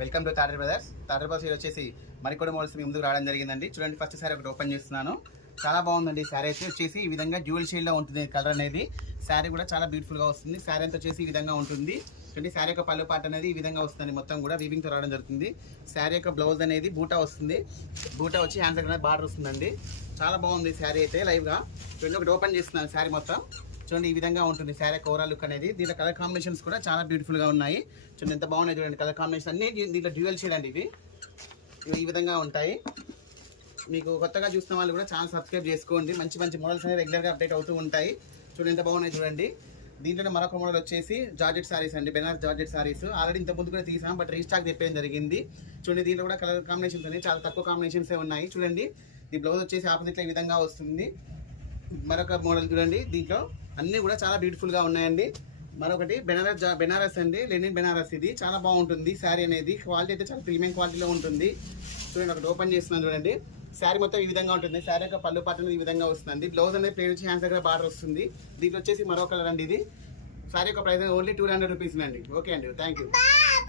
Welcome to Tadar brothers. Tadar brothers వచ్చేసి మరికొన్ని models మీ ముందుకు రావడం జరిగిందండి. చూడండి, ఫస్ట్ సారీ ఒకటి ఓపెన్ చేస్తున్నాను. చాలా బాగుందండి. శారీ అయితే వచ్చేసి ఈ విధంగా డ్యూయల్ షేడ్లో ఉంటుంది కలర్ అనేది. శారీ కూడా చాలా బ్యూటిఫుల్గా వస్తుంది. శారీ అంతా వచ్చేసి ఈ విధంగా ఉంటుంది. చూడండి, శారీ యొక్క పళ్ళు పాట అనేది ఈ విధంగా వస్తుంది. మొత్తం కూడా వీవింగ్తో రావడం జరుగుతుంది. శారీ యొక్క బ్లౌజ్ అనేది బూటా వస్తుంది. బూటా వచ్చి హ్యాండ్స్ అనేది బార్డర్ వస్తుందండి. చాలా బాగుంది శారీ అయితే లైవ్గా. చూడండి, ఒకటి ఓపెన్ చేస్తున్నాను శారీ మొత్తం. చూడండి, ఈ విధంగా ఉంటుంది శారీ ఓవరాల్ లుక్ అనేది. దీంట్లో కలర్ కాంబినేషన్స్ కూడా చాలా బ్యూటిఫుల్గా ఉన్నాయి. చూడండి ఎంత బాగున్నాయి. చూడండి కలర్ కాంబినేషన్ అన్ని దీంట్లో డ్యూయల్ షేడ్ అండి. ఇవి ఈ విధంగా ఉంటాయి. మీకు కొత్తగా చూసిన వాళ్ళు కూడా ఛానల్ సబ్స్క్రైబ్ చేసుకోండి. మంచి మంచి మోడల్స్ అనేవి రెగ్యులర్గా అప్డేట్ అవుతూ ఉంటాయి. చూడండి ఎంత బాగున్నాయి. చూడండి, దీంట్లో మరొక మోడల్ వచ్చేసి జార్జెట్ సారీస్ అండి. బెనారస్ జార్జెట్ సారీస్ ఆల్రెడీ ఇంత ముందు కూడా తీసాం, బట్ రీస్టాక్ తెప్పేయడం జరిగింది. చూడండి, దీంట్లో కూడా కలర్ కాంబినేషన్స్ అనేవి చాలా తక్కువ కాంబినేషన్సే ఉన్నాయి. చూడండి, ఈ బ్లౌజ్ వచ్చేసి ఆపోజిట్లో ఈ విధంగా వస్తుంది. మరొక మోడల్ చూడండి, దీంట్లో అన్నీ కూడా చాలా బ్యూటిఫుల్గా ఉన్నాయండి. మరొకటి బెనారస్ అండి, లెనిన్ బెనారస్. ఇది చాలా బాగుంటుంది శారీ అనేది. క్వాలిటీ అయితే చాలా ప్రీమియం క్వాలిటీలో ఉంటుంది. చూడండి, ఒకటి ఓపెన్ చేస్తున్నాను. చూడండి, శారీ మొత్తం ఈ విధంగా ఉంటుంది. శారీ యొక్క పళ్ళు పాట ఈ విధంగా వస్తుంది. బ్లౌజ్ అనేది ప్లేన్ వచ్చి హ్యాండ్స్ దగ్గర బార్డర్ వస్తుంది. దీంట్లో వచ్చేసి మరో కలర్ అండి. ఇది శారీ యొక్క ప్రైస్ ఓన్లీ 200 రూపీస్ అండి. ఓకే అండి, థ్యాంక్ యూ.